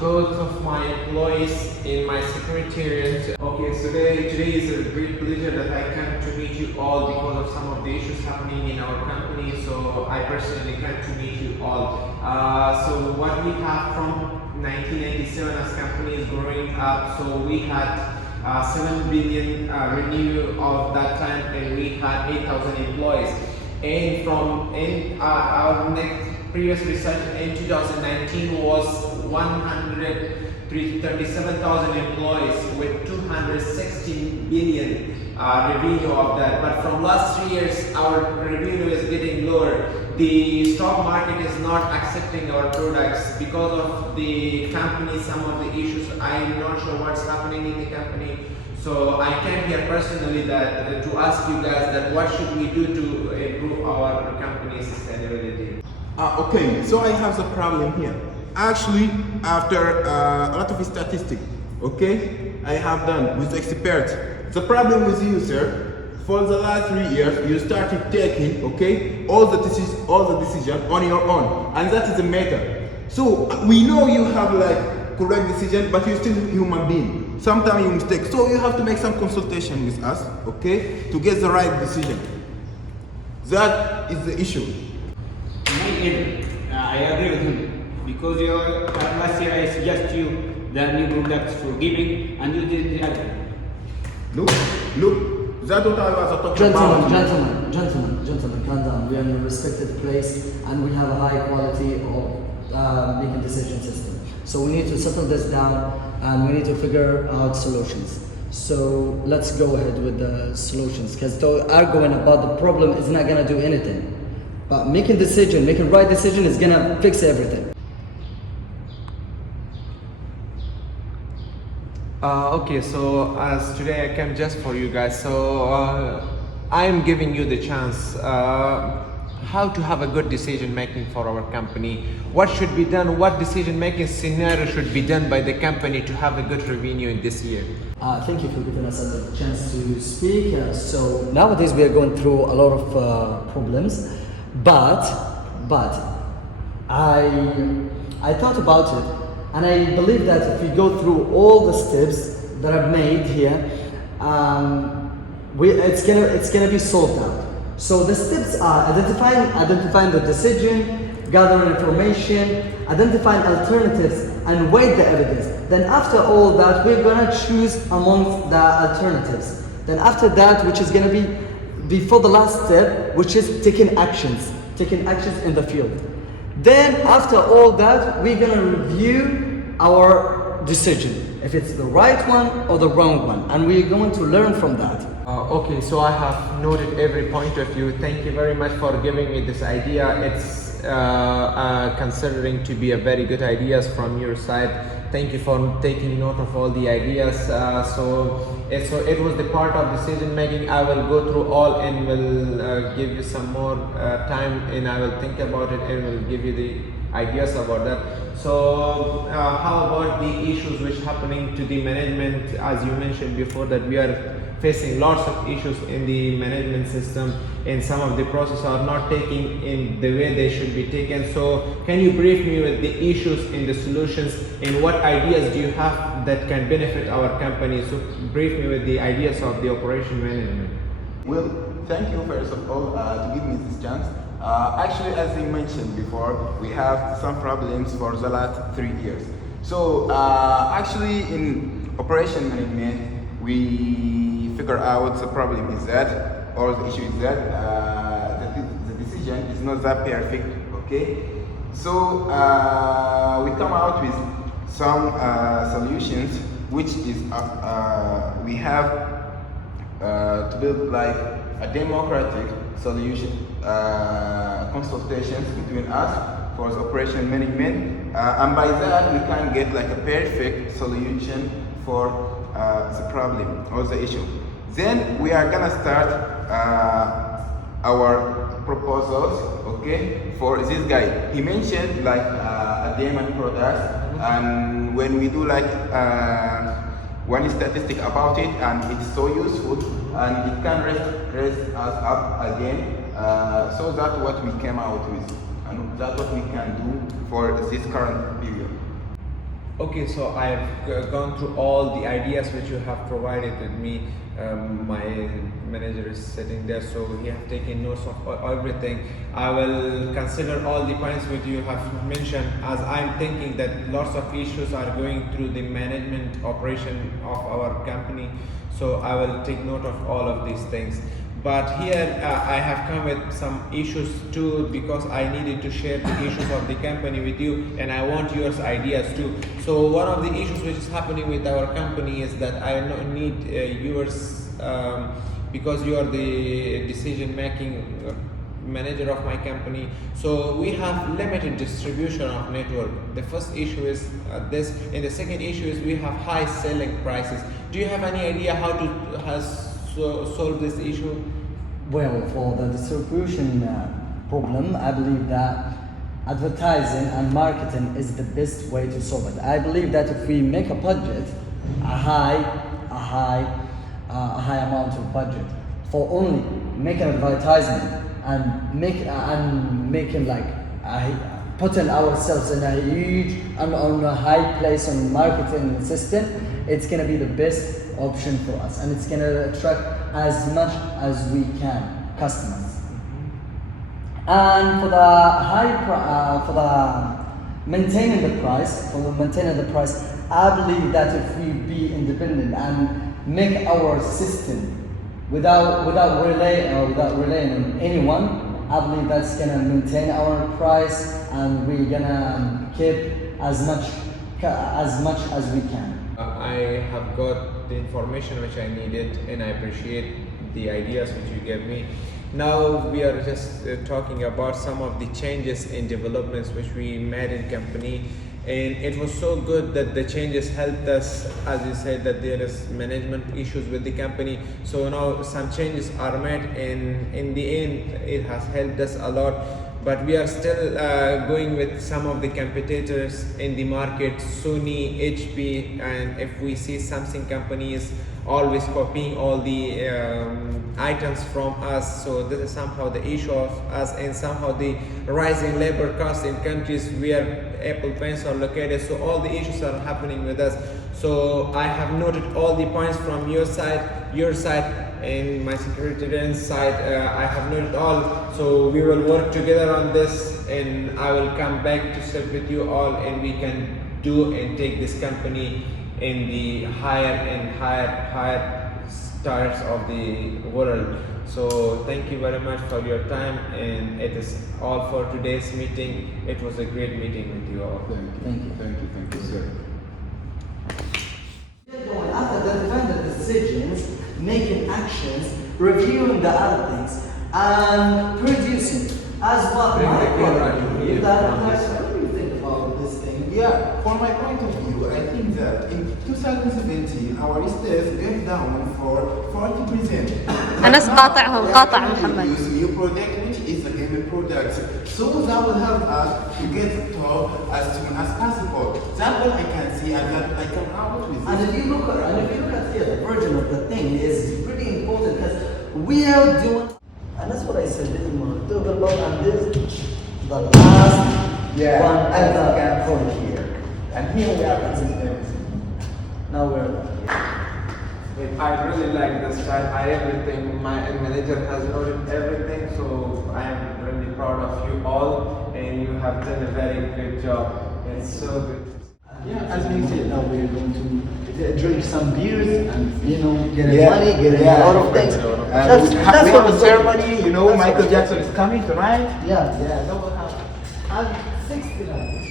both of my employees in my secretariat. Okay, so today is a great pleasure that I come to meet you all because of some of the issues happening in our company. So I personally come to meet you all. So what we have from 1997 as company is growing up. So we had 7 billion revenue of that time, and we had 8,000 employees. And from our next previous research in 2019 was 137,000 employees with 216 billion revenue of that. But from last 3 years, our revenue is getting lower. The stock market is not accepting our products because of the company, some of the issues. I'm not sure what's happening in the company. So I came here personally that to ask you guys that what should we do to improve our company's sustainability. Okay, so I have a problem here. Actually, after a lot of statistics, okay, I have done with experts. The problem with you, sir, for the last 3 years, you started taking, okay, all the decisions on your own, and that is the matter. So we know you have like correct decision, but you're still a human being. Sometimes you mistake, so you have to make some consultation with us, okay, to get the right decision. That is the issue. I agree with him because last year I suggest you the new products for giving and you did the other. Look, that's what I was talking about. Gentlemen, calm down. We are in a respected place and we have a high quality of making decision system. So we need to settle this down and we need to figure out solutions. So let's go ahead with the solutions, because arguing about the problem is not gonna do anything. But making right decision is gonna fix everything. Okay, so as today I came just for you guys, so I'm giving you the chance how to have a good decision making for our company. What should be done, what decision making scenario should be done by the company to have a good revenue in this year? Thank you for giving us a chance to speak. So nowadays we are going through a lot of problems, but I thought about it, and I believe that if we go through all the steps that I've made here, it's gonna be solved out. So the steps are identifying the decision, gathering information, identifying alternatives, and weigh the evidence. Then after all that, we're gonna choose amongst the alternatives. Then after that, which is gonna be before the last step, which is taking actions in the field. Then after all that, we're gonna review our decision, if it's the right one or the wrong one, and we're going to learn from that. Okay, so I have noted every point of view. Thank you very much for giving me this idea. It's considering to be a very good ideas from your side. Thank you for taking note of all the ideas. So it was the part of decision making. I will go through all and will give you some more time, and I will think about it and will give you the ideas about that. So how about the issues which happening to the management? As you mentioned before, that we are facing lots of issues in the management system, and some of the processes are not taking in the way they should be taken. So can you brief me with the issues and the solutions, and what ideas do you have that can benefit our company? So brief me with the ideas of the operation management. Well, thank you first of all to give me this chance. Actually, as I mentioned before, we have some problems for the last 3 years. So actually in operation management, we figure out the problem is that, or the issue is that the decision is not that perfect, okay? So we come out with some solutions, which is we have to build like a democratic solution, consultations between us for the operation management, and by that we can get like a perfect solution for the problem or the issue. Then we are gonna start our proposals, okay, for this guy. He mentioned like a diamond products, and when we do like one statistic about it, and it's so useful and it can raise us up again. So that's what we came out with, and that's what we can do for this current period. Okay, so I've gone through all the ideas which you have provided with me. My manager is sitting there, so he have taken notes of everything. I will consider all the points which you have mentioned, as I'm thinking that lots of issues are going through the management operation of our company. So I will take note of all of these things. But here I have come with some issues too, because I needed to share the issues of the company with you, and I want your ideas too. So one of the issues which is happening with our company is that I need yours, because you are the decision making manager of my company. So we have limited distribution of network. The first issue is this, and the second issue is we have high selling prices. Do you have any idea how to solve this issue? Well, for the distribution problem, I believe that advertising and marketing is the best way to solve it. I believe that if we make a budget, a high amount of budget for only making advertisement and making like putting ourselves in a huge and on a high place on marketing system, it's gonna be the best option for us, and it's gonna attract as much as we can customers. And for the maintaining the price, I believe that if we be independent and make our system without relying on anyone, I believe that's gonna maintain our price, and we're gonna keep as much as we can. I have got the information which I needed, and I appreciate the ideas which you gave me. Now we are just talking about some of the changes and developments which we made in company, and it was so good that the changes helped us. As you said, that there is management issues with the company, so now some changes are made, and in the end it has helped us a lot. But we are still going with some of the competitors in the market, Sony, HP, and if we see Samsung companies always copying all the items from us, so this is somehow the issue of us, and somehow the rising labor costs in countries where Apple pens are located. So all the issues are happening with us. So I have noted all the points from your side, and my secretarian's side. I have noted all, so we will work together on this, and I will come back to sit with you all, and we can do and take this company in the higher stars of the world. So thank you very much for your time, and it is all for today's meeting. It was a great meeting with you all. Thank you, sir. After identifying the decisions, making actions, reviewing the other things, and producing as what Bring the camera to here. What do you think about this thing? Yeah, from my point of view, I think that in 2017 our sales went down for 40%. أنس قاطع محمد. Use new product, which is a gaming product, so that will help us to get top as soon as possible. That's what I can see, and that I can out with And it. if you look at here, the version of the thing is pretty important, because we are doing, and that's what I said, this is October, and this the last one ever for here. And here we are consistent. Now we're here. I really like this style. Everything, my manager has noted everything, so I am really proud of you all, and you have done a very great job. It's so good. Yeah, as we said, now we're going to drink some beers and get Yeah. money, get a lot of things. We have a ceremony, Michael Jackson is coming tonight. Yeah, that will happen. And 69.